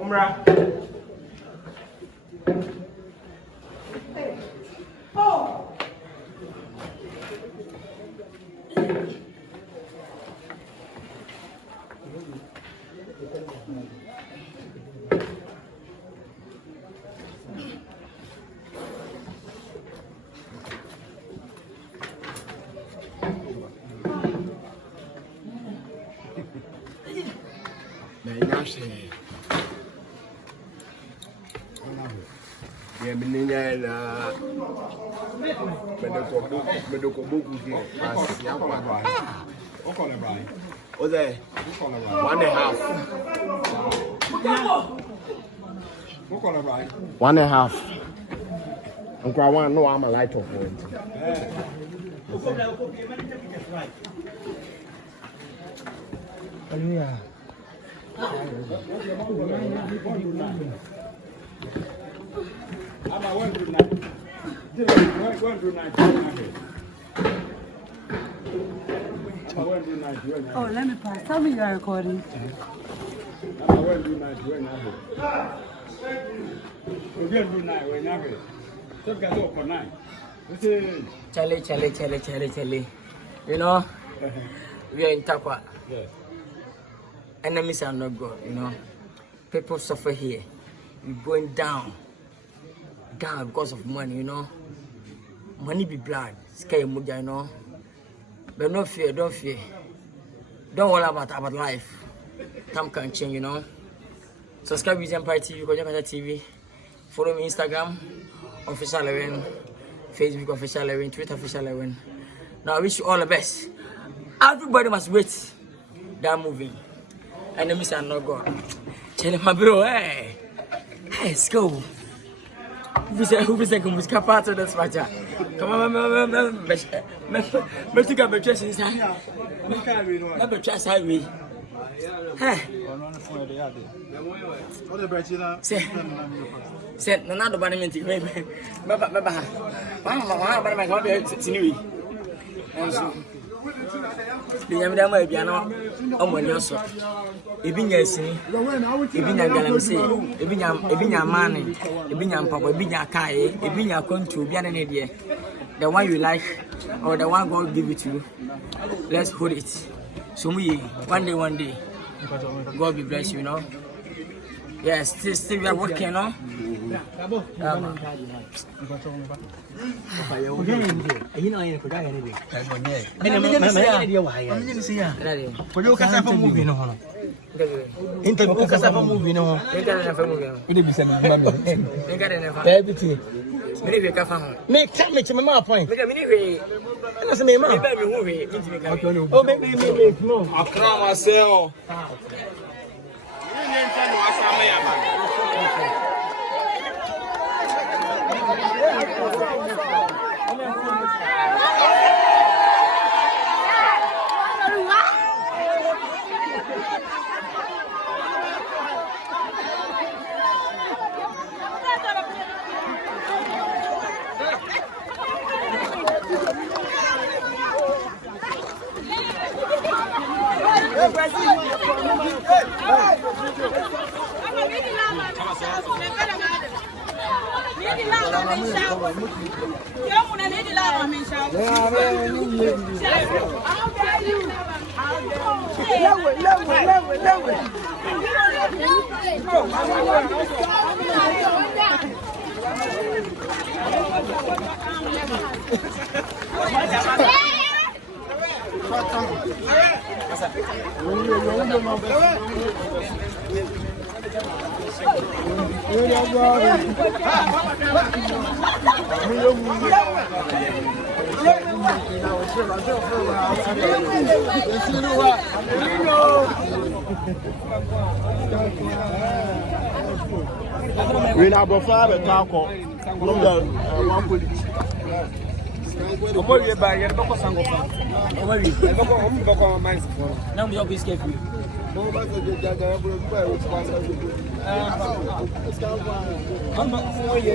Umra. Oh, there. 1.5. 1.5. Uncle, I want to know I'm a light of it. Hallelujah. Oh, let me pass. Tell me you are recording. Charlie. You know, we are in Takwa. Yes. Enemies are not God, you know. People suffer here. We're going down because of money, you know. Money be blood, scare you, you know. But no fear, don't fear. Don't worry about life. Time can change, you know. Subscribe Weezy Empire TV, Nkansah TV. Follow me Instagram, official 11, Facebook official 11, Twitter official 11. Now I wish you all the best. Everybody must wait. They're moving. Enemies are not God. Tell my bro, hey, let's go. Who is a good part of this match? Come on, let's take a better inside. Not the chest highway. Hey, said another baniment. The Yamada piano, Omonioso, Ibinya Sini, Ibinya Galamsi, Ibinya Mani, Ibinya Papa, Ibinya Kai, Ibinya Contu, Bianadia, the one you like or the one God give it to you. Let's hold it. So we one day, God will bless you, you know. Yes, still we are working, no? We now go far a taco. One police. Omo ye ba ye bako sango fa. Omo wi. E bako mais for. Na mo go escape you. Mo ba go jaga e bro ba e o sponsor. Amba o ye.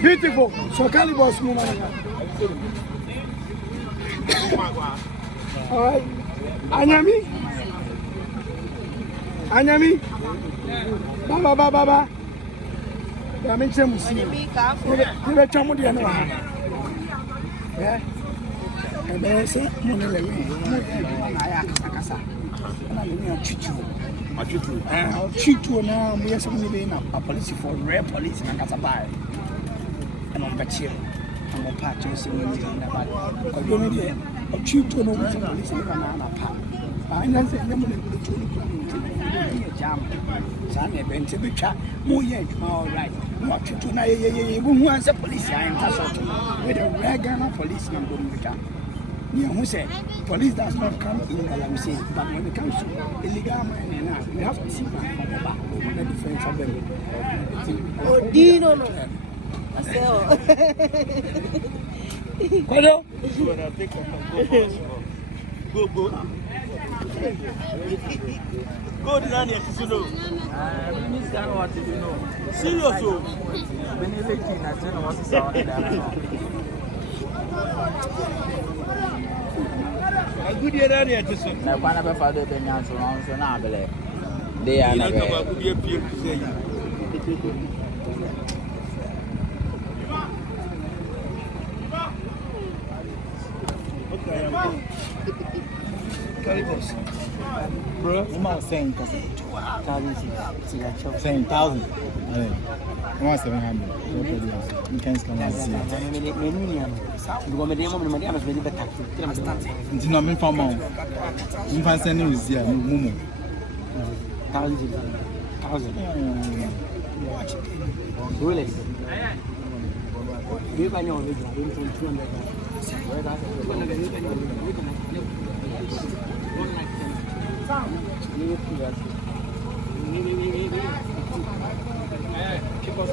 Beautiful. So Calibos woman. All right. Anyami. Baba. I mean, some never come with another. Yeah. And there's a money. I'll treat you now. We are somebody a police for rare police and Nkansah buy. And I'm back here. I'm a part of the because you're there. I'll treat you no police and I'm part. I know that you're going to jam. Sammy been to be chat. More yet, all right. What you do now? Who wants a police? I am Nkansah with a regular police and going to jam. Yeah, who said police does not come in Galamsey, but when it comes to illegal money, we have to see the difference of them. Oh, do you know? Kwadwo? Go. Go down here, you know. What do you know? Serious, when you look in, I don't know what to say. A good year, just now. One of our father, the answer on the Nabele. They are not going to be a peer to say. Bro, I'm not saying 1,000. Saying 1,000. 1,700. You can come and see. You know, I'm from Mount. You can send me here, Mumu. 1,000. Really? You can know this. Keep us